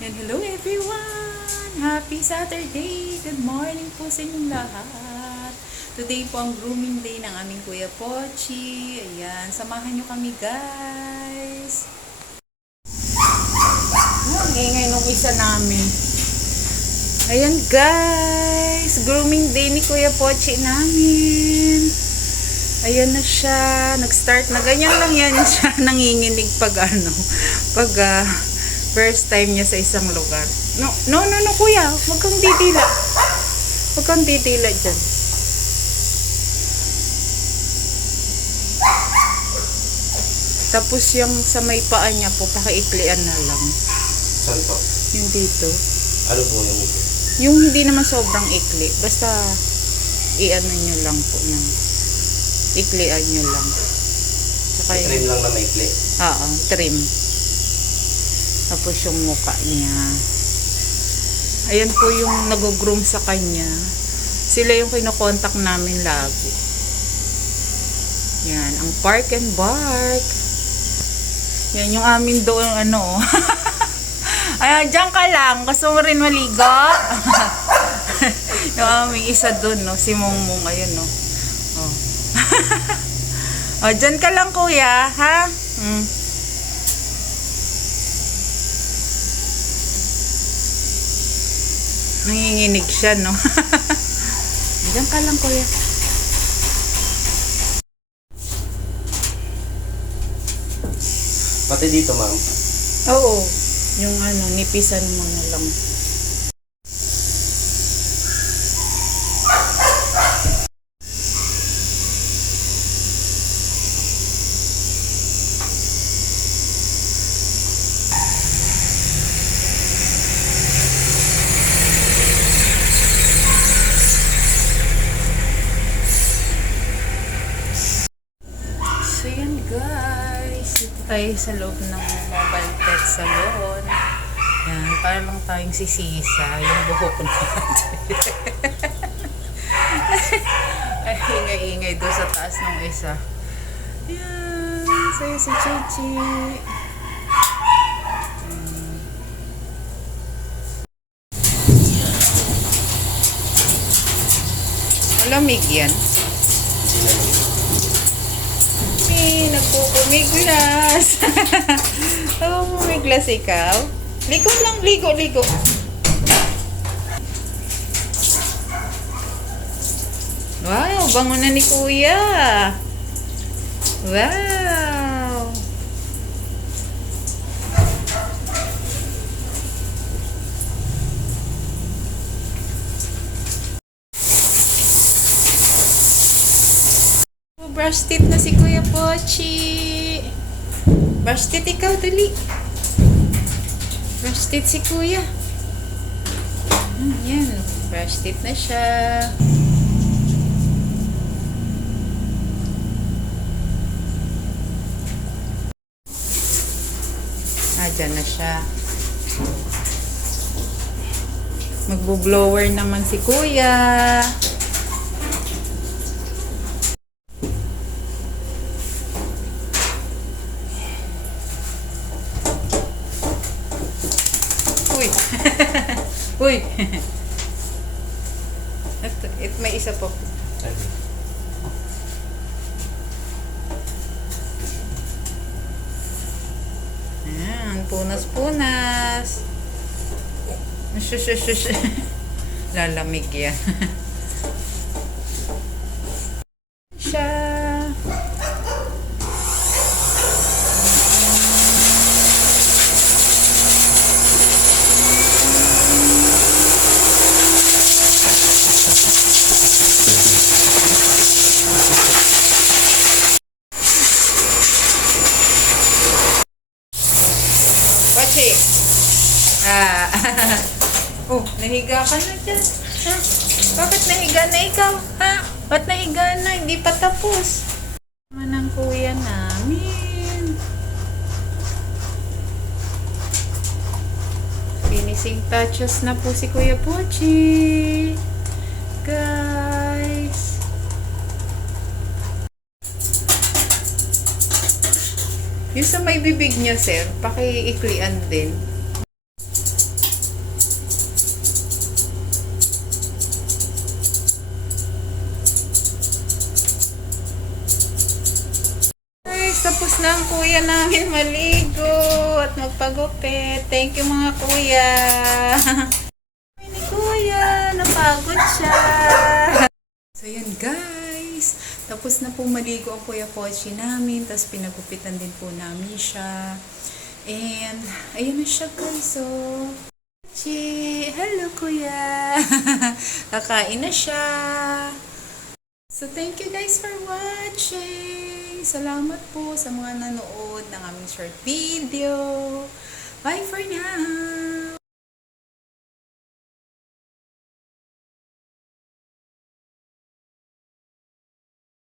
And hello everyone! Happy Saturday! Good morning po sa inyong lahat. Today po ang grooming day ng aming Kuya Pochi. Ayan, samahan nyo kami guys. Ang ingay nung isa namin. Ayan guys, grooming day ni Kuya Pochi namin. Ayan na siya, nag-start na. Ganyan lang yan siya, nanginginig pag first time niya sa isang lugar. No, kuya. Huwag kang titila. Huwag kang titila dyan. Tapos yung sa may paa niya po, pakiiklian na lang. Saan po? Yung dito. Ano po yung ito? Yung hindi naman sobrang ikli. Basta, i-ano nyo lang po ng iklian nyo lang. Saka yung, Trim lang na maikli. trim. Tapos yung mukha niya. Ayan po yung nag-groom sa kanya. Sila yung kinokontak namin lagi. Yan, ang Park and Bark. Yan yung amin doon, Ayan, dyan ka lang. Gusto mo rin maligo? Yung aming isa doon, si Mongmong, ayun, Oh. Dyan ka lang, kuya, ha? Nanginginig siya, no? Diyan ka lang, kuya. Pati dito, ma'am. Oo. Yung nipisan mo na lang. So yan guys, dito tayo sa loob ng Mobile Pet Salon. Yan, para lang tayong sisisa, yung buhok natin. Ay, ingay-ingay doon sa taas ng isa. Yan, sa'yo si Chichi. Malamig yan. Hindi na lang. Nagpupumiglas. Pumiglas ikaw. Ligo lang, ligo. Wow, bango na ni kuya. Wow. Brush teeth na si Kuya Pochi. Brush teeth ikaw, dali. Brush teeth si Kuya. Yan. Brush teeth na siya. Dyan na siya. Magbo-blower naman si Kuya. Uy. Ito, may isa po. Ayan, punas-punas. Shush. Lalamig yan. Siya. Pochi. Oh, nahiga ka na dyan. Ha? Bakit nahiga na ikaw? Ha? Ba't nahiga na? Hindi pa tapos. Naman ang kuya namin. Finishing touches na po si Kuya Pochi. Guys. Yung sa may bibig niya, sir, pakiiklian din. gupit. Thank you mga kuya. Ay, ni kuya, napagod siya. So yan guys, tapos na po maligo ang Kuya Pochi namin, tapos pinagupitan din po namin siya. And ayun na siya guys, so hello kuya. Kakain na siya. So thank you guys for watching. Salamat po sa mga nanood ng aming short video. Bye for now.